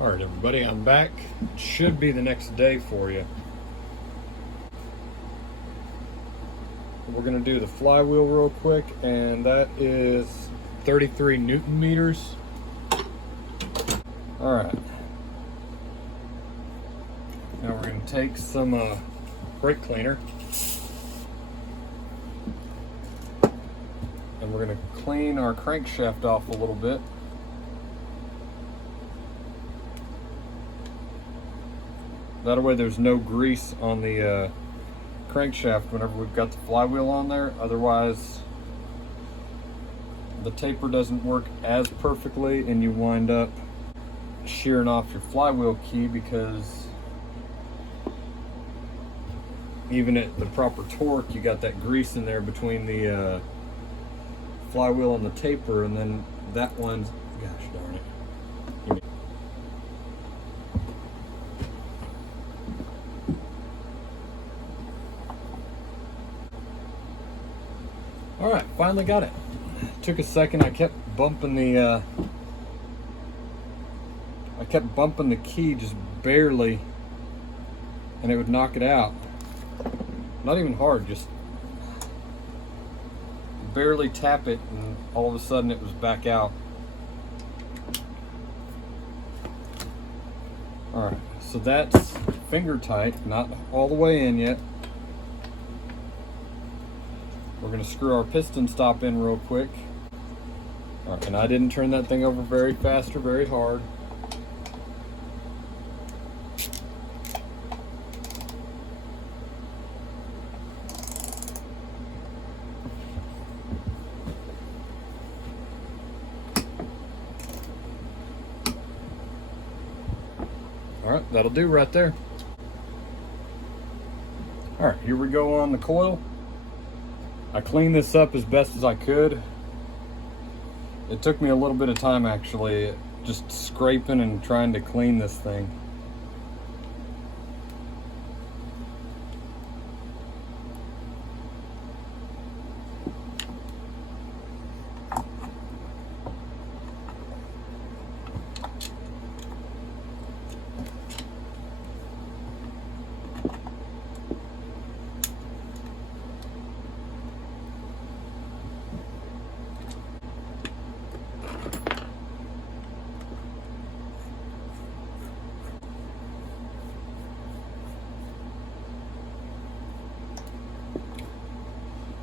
All right, everybody, I'm back. It should be the next day for you. We're gonna do the flywheel real quick, and that is 33 Newton meters. All right. Now we're gonna take some brake cleaner, and we're gonna clean our crankshaft off a little bit. That way there's no grease on the crankshaft whenever we've got the flywheel on there. Otherwise, the taper doesn't work as perfectly and you wind up shearing off your flywheel key, because even at the proper torque, you got that grease in there between the flywheel and the taper, and then that one's, gosh darn it. All right, finally got it. Took a second. I kept bumping the key just barely, and it would knock it out. Not even hard, just barely tap it, and all of a sudden it was back out. All right, so that's finger tight, not all the way in yet. We're going to screw our piston stop in real quick. All right, and I didn't turn that thing over very fast or very hard. All right, that'll do right there. All right, here we go on the coil. I cleaned this up as best as I could. It took me a little bit of time, actually, just scraping and trying to clean this thing.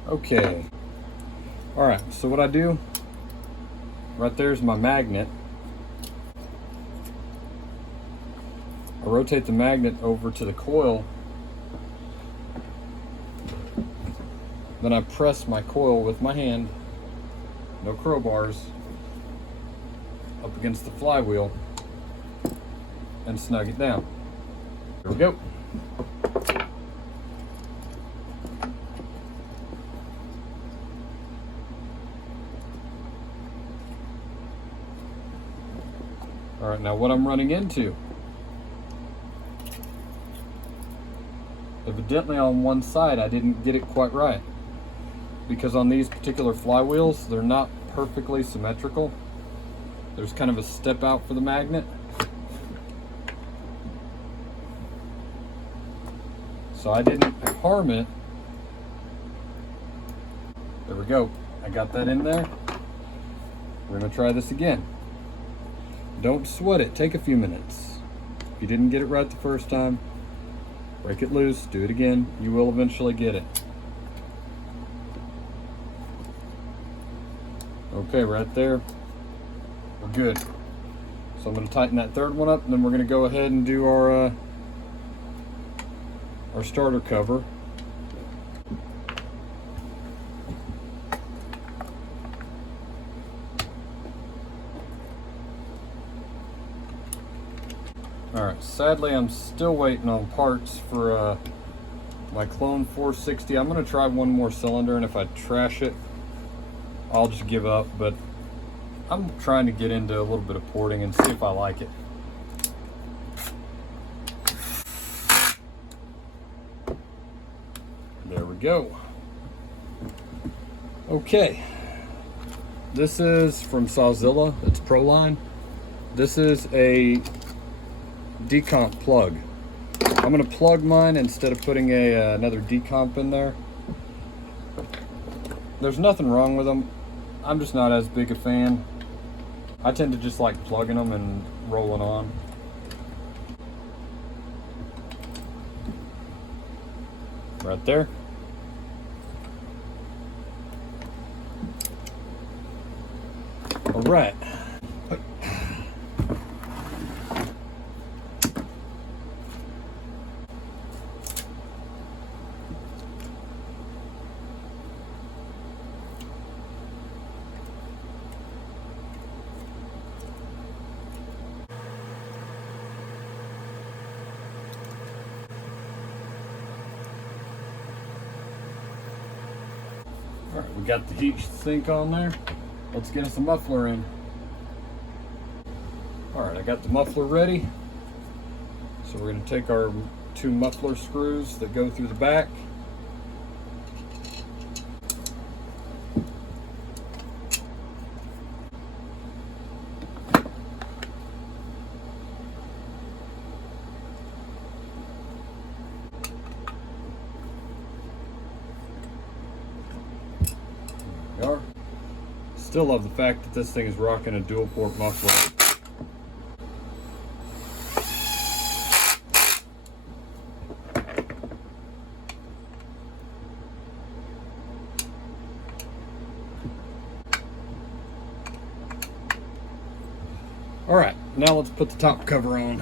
Okay. All right, so what I do, right there's my magnet. I rotate the magnet over to the coil. Then I press my coil with my hand, no crowbars, up against the flywheel and snug it down. Here we go. All right, now what I'm running into. Evidently on one side I didn't get it quite right, because on these particular flywheels, they're not perfectly symmetrical. There's kind of a step out for the magnet. So I didn't harm it. There we go. I got that in there. We're gonna try this again. Don't sweat it, take a few minutes. If you didn't get it right the first time, break it loose, do it again. You will eventually get it. Okay, right there, we're good. So I'm gonna tighten that third one up, and then we're gonna go ahead and do our starter cover. Alright, sadly I'm still waiting on parts for my clone 460. I'm going to try one more cylinder, and if I trash it, I'll just give up. But I'm trying to get into a little bit of porting and see if I like it. There we go. Okay, this is from Sawzilla. It's Proline. This is a decomp plug. I'm gonna plug mine instead of putting another decomp in there. There's nothing wrong with them. I'm just not as big a fan. I tend to just like plugging them and rolling on. Right there. All right. All right, we got the heat sink on there. Let's get us a muffler in. All right, I got the muffler ready. So we're gonna take our 2 muffler screws that go through the back. There we are. Still love the fact that this thing is rocking a dual port muffler. All right, now let's put the top cover on.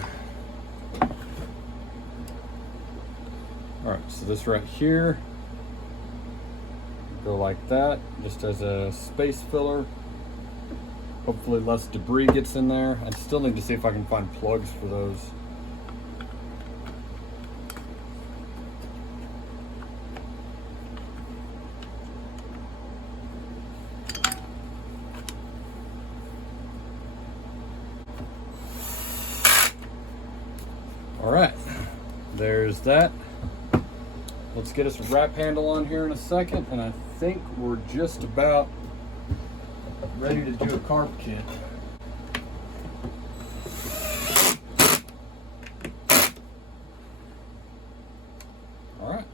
All right, so this right here, go like that, just as a space filler. Hopefully less debris gets in there. I still need to see if I can find plugs for those. All right, there's that. Let's get us a wrap handle on here in a second, and I think we're just about ready to do a carb kit. All right,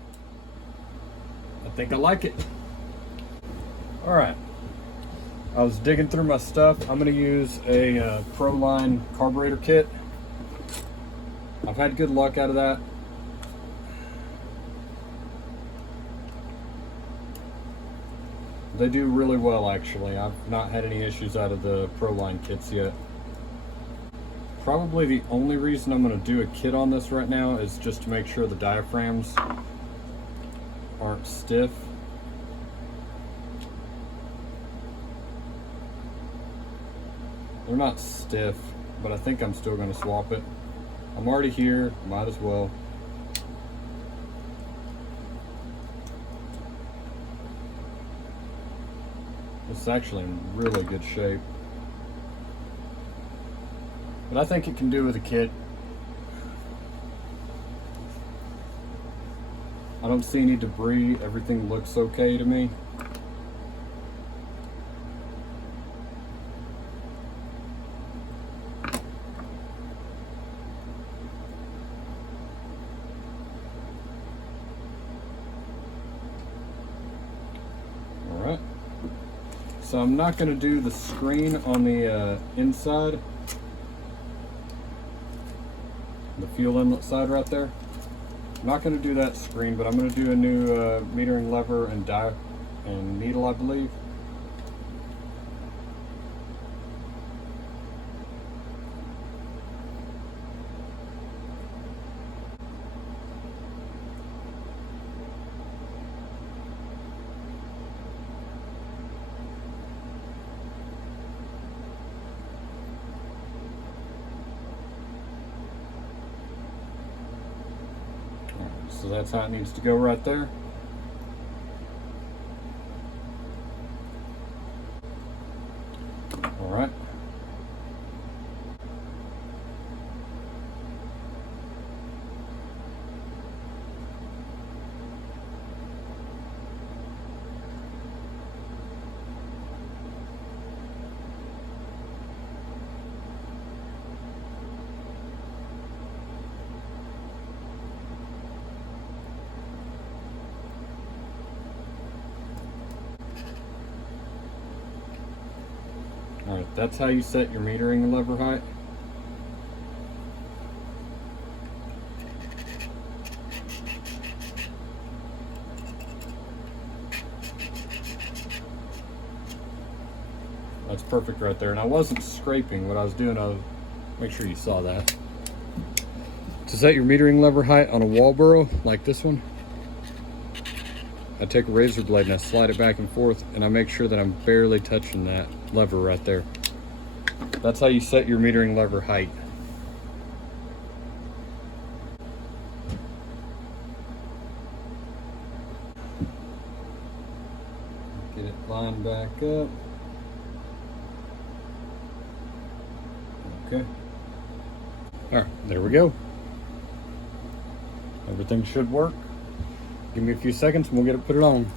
I think I like it. All right, I was digging through my stuff. I'm gonna use a Proline carburetor kit. I've had good luck out of that. They do really well, actually. I've not had any issues out of the Proline kits yet. Probably the only reason I'm going to do a kit on this right now is just to make sure the diaphragms aren't stiff. They're not stiff, but I think I'm still going to swap it. I'm already here, might as well. It's actually in really good shape. But I think it can do with a kit. I don't see any debris. Everything looks okay to me. So I'm not going to do the screen on the inside, the fuel inlet side right there. I'm not going to do that screen, but I'm going to do a new metering lever and needle, I believe. So that's how it needs to go right there. All right. That's how you set your metering lever height. That's perfect right there. And I wasn't scraping. What I was doing, make sure you saw that. To set your metering lever height on a wall burrow like this one, I take a razor blade and I slide it back and forth, and I make sure that I'm barely touching that lever right there. That's how you set your metering lever height. Get it lined back up. Okay. All right, there we go. Everything should work. Give me a few seconds and we'll get it put it on.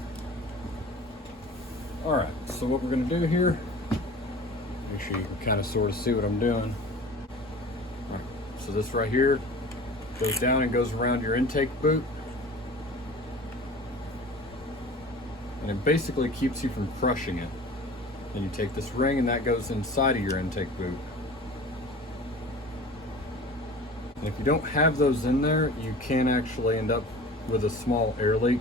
All right, so what we're gonna do here, make sure you can kind of sort of see what I'm doing. All right, so this right here goes down and goes around your intake boot. And it basically keeps you from crushing it. Then you take this ring and that goes inside of your intake boot. And if you don't have those in there, you can actually end up with a small air leak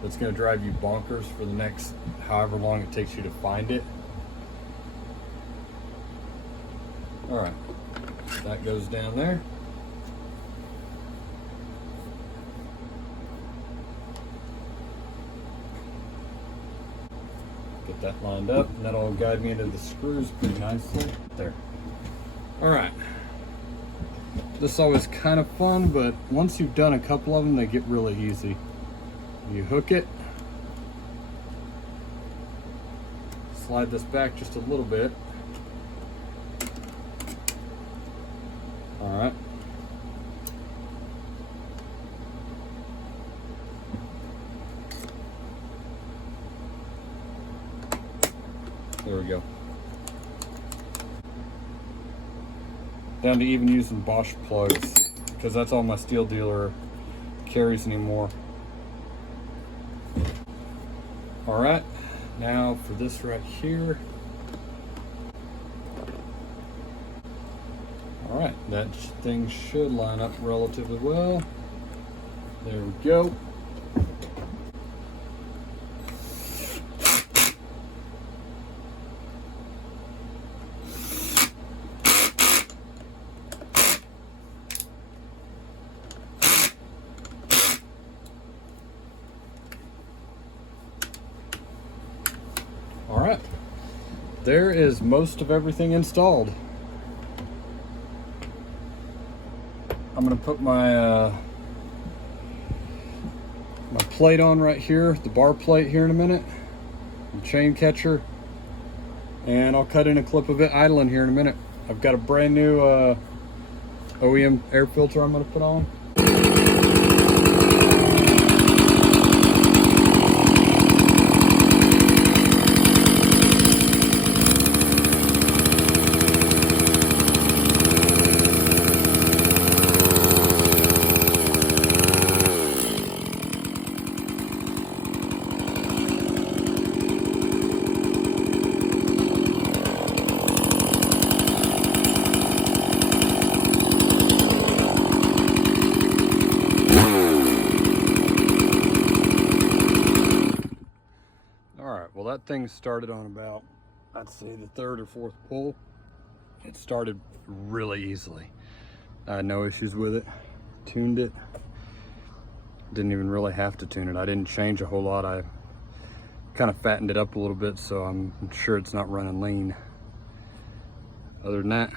that's going to drive you bonkers for the next however long it takes you to find it. All right, that goes down there. Get that lined up, and that'll guide me into the screws pretty nicely. There. All right. This is always kind of fun, but once you've done a couple of them, they get really easy. You hook it, slide this back just a little bit. All right. There we go. Down to even using Bosch plugs, because that's all my steel dealer carries anymore. All right, now for this right here. All right, that thing should line up relatively well. There we go. All right, there is most of everything installed. I'm gonna put my my plate on right here, the bar plate here in a minute, the chain catcher, and I'll cut in a clip of it idling here in a minute. I've got a brand new OEM air filter I'm gonna put on. Well, that thing started on about, I'd say, the third or fourth pull. It started really easily. I had no issues with it. Tuned it. Didn't even really have to tune it. I didn't change a whole lot. I kind of fattened it up a little bit, so I'm sure it's not running lean. Other than that,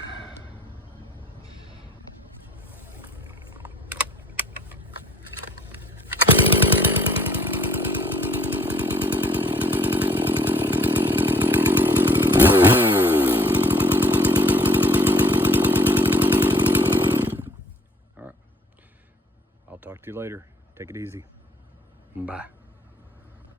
talk to you later. Take it easy. Bye.